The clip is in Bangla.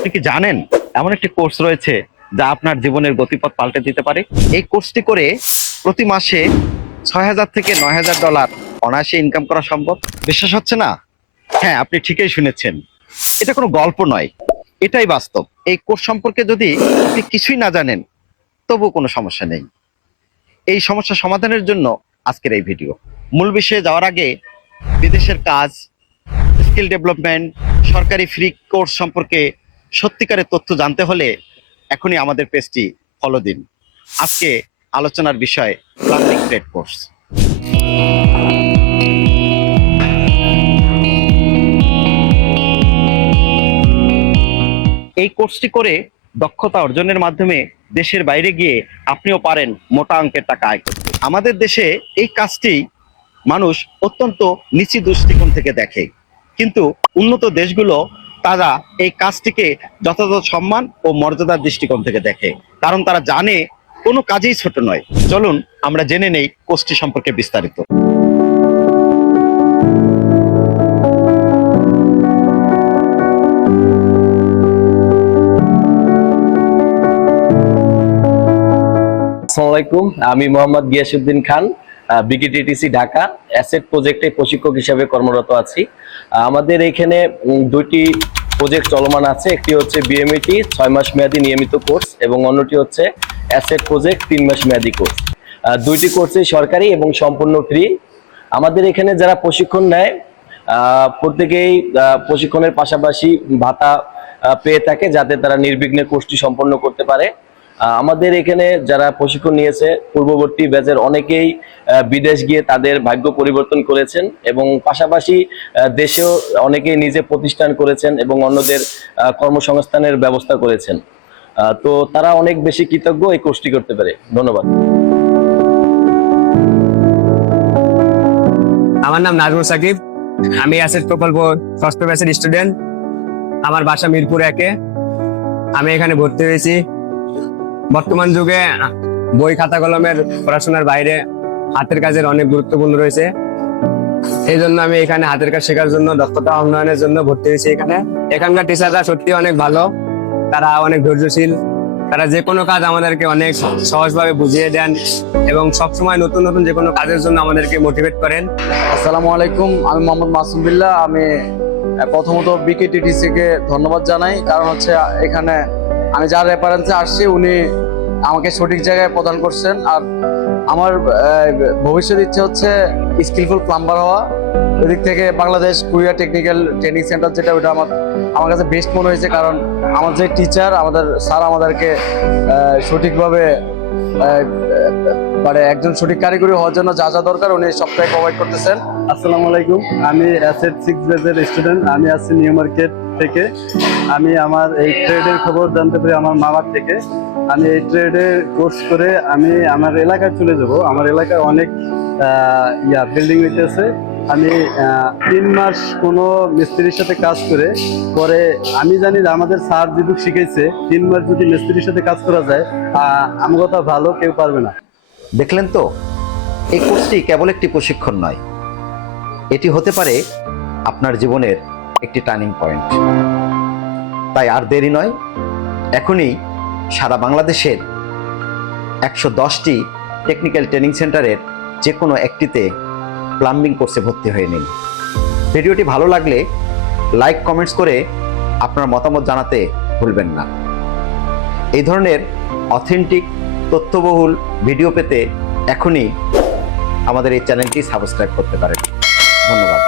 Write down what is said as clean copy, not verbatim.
আপনি কি জানেন এমন একটি কোর্স রয়েছে যা আপনার জীবনের গতিপথ পাল্টে দিতে পারে? এই কোর্সটি করে প্রতি মাসে 6,000 থেকে $9,000 অনায়াসে ইনকাম করা সম্ভব। বিশ্বাস হচ্ছে না? হ্যাঁ, আপনি ঠিকই শুনেছেন। এটা কোনো গল্প নয়, এটাই বাস্তব। এই কোর্স সম্পর্কে যদি আপনি কিছুই না জানেন তবু কোনো সমস্যা নেই। এই সমস্যা সমাধানের জন্য আজকের এই ভিডিও। মূল বিষয়ে যাওয়ার আগে বিদেশের কাজ, স্কিল ডেভেলপমেন্ট, সরকারি ফ্রি কোর্স সম্পর্কে সত্যিকারের তথ্য জানতে হলে এখনই আমাদের পেজটি ফলো দিন। আজকে আলোচনার বিষয় প্লাম্বিং ট্রেড কোর্স। এই কোর্সটি করে দক্ষতা অর্জনের মাধ্যমে দেশের বাইরে গিয়ে আপনিও পারেন মোটা অঙ্কের টাকা আয় করতে। আমাদের দেশে এই কাজটি মানুষ অত্যন্ত নিচু দৃষ্টিকোণ থেকে দেখে, কিন্তু উন্নত দেশগুলো তারা এই কাজটিকে যথাযথ সম্মান ও মর্যাদার দৃষ্টিকোণ থেকে দেখে, কারণ তারা জানে কোনো কাজেই ছোট নয়। চলুন আমরা জেনে নেই কোর্সটি সম্পর্কে বিস্তারিত। আসসালামু আলাইকুম, আমি মোহাম্মদ গিয়াসউদ্দিন খান, বিকেটিটিসি ঢাকা অ্যাসেট প্রজেক্টে প্রশিক্ষক হিসেবে কর্মরত আছি। আমাদের এখানে দুইটি প্রজেক্ট চলমান আছে। একটি হচ্ছে বিএমইটি 6 মাস মেয়াদী নিয়মিত কোর্স এবং অন্যটি হচ্ছে অ্যাসেট প্রজেক্ট 3 মাস মেয়াদী কোর্স। দুইটি কোর্সই সরকারি এবং সম্পূর্ণ ফ্রি। আমাদের এখানে যারা প্রশিক্ষণ নেয় প্রত্যেকেই প্রশিক্ষণের পাশাপাশি ভাতা পেয়ে থাকে, যাতে তারা নির্বিঘ্নে কোর্সটি সম্পন্ন করতে পারে। আমাদের এখানে যারা প্রশিক্ষণ নিয়েছে পূর্ববর্তী ব্যাচের অনেকেই বিদেশ গিয়ে তাদের ভাগ্য পরিবর্তন করেছেন এবং পাশাপাশি দেশেও অনেকেই নিজে প্রতিষ্ঠান করেছেন এবং অন্যদের কর্মসংস্থানের ব্যবস্থা করেছেন। তো তারা অনেক বেশি কৃতজ্ঞ এই কোর্সটি করতে পারে। ধন্যবাদ। আমার নাম নাজমুল সাকিব, আমি অ্যাসেট প্রকল্প ষষ্ঠ ব্যাচের স্টুডেন্ট। আমার বাসা মিরপুর 1-এ। আমি এখানে ভর্তি হয়েছি। বর্তমান যুগে বই খাতা কলমের পড়াশোনার বাইরে হাতের কাজের অনেক গুরুত্বপূর্ণ রয়েছে। এই জন্য আমি এখানে হাতের কাজ শেখার জন্য, দক্ষতা উন্নয়নের জন্য ভর্তি হয়েছি এখানে। এখানকার টিচাররা সত্যি অনেক ভালো, তারা অনেক ধৈর্যশীল। তারা যে কোনো কাজ আমাদেরকে অনেক সহজভাবে বুঝিয়ে দেন এবং সবসময় নতুন নতুন যে কোনো কাজের জন্য আমাদেরকে মোটিভেট করেন। আসসালামু আলাইকুম, আমি মোহাম্মদ মাসুম বিল্লাহ। আমি প্রথমত বিকেটিটিসি কে ধন্যবাদ জানাই, কারণ হচ্ছে এখানে আমি যার রেফারেন্সে আসছি উনি আমাকে সঠিক জায়গায় প্রদান করছেন। আর আমার ভবিষ্যৎ ইচ্ছে হচ্ছে স্কিলফুল প্লাম্বার হওয়া। ওই দিক থেকে বাংলাদেশ কুরিয়া টেকনিক্যাল ট্রেনিং সেন্টার যেটা, ওইটা আমার কাছে বেস্ট মনে হয়েছে, কারণ আমার যে টিচার, আমাদের স্যার আমাদেরকে সঠিকভাবে মানে একজন সঠিক কারিগরি হওয়ার জন্য যা যা দরকার উনি সবটাই প্রোভাইড করতেছেন। আসসালামু আলাইকুম, আমি অ্যাসেট 6 ব্যাচের স্টুডেন্ট। আমি আছি নিউ মার্কেট থেকে। আমি আমার এই ট্রেডের খবর জানতে পারি আমার মামার থেকে। আমি এই ট্রেডের কোর্স করে আমি আমার এলাকায় চলে যাব। আমার এলাকায় অনেক বিল্ডিং হইতেছে। আমি 3 মাস কোনো মিস্ত্রির সাথে কাজ করে পরে আমি জানি যে আমাদের স্যার যেটুক শিখেছে 3 মাস যদি মিস্ত্রির সাথে কাজ করা যায়, আমার কথা ভালো কেউ পারবে না। দেখলেন তো, এই কোর্সটি কেবল একটি প্রশিক্ষণ নয়, এটি হতে পারে আপনার জীবনের একটি টার্নিং পয়েন্ট। তাই আর দেরি নয়, এখনই সারা বাংলাদেশের 110টি টেকনিক্যাল ট্রেনিং সেন্টারের যে কোনো একটিতে প্লাম্বিং কোর্সে ভর্তি হয়ে নিন। ভিডিওটি ভালো লাগলে লাইক, কমেন্টস করে আপনার মতামত জানাতে ভুলবেন না। এই ধরনের অথেন্টিক তথ্যবহুল ভিডিও পেতে এখনই আমাদের এই চ্যানেলটি সাবস্ক্রাইব করতে পারেন। ধন্যবাদ।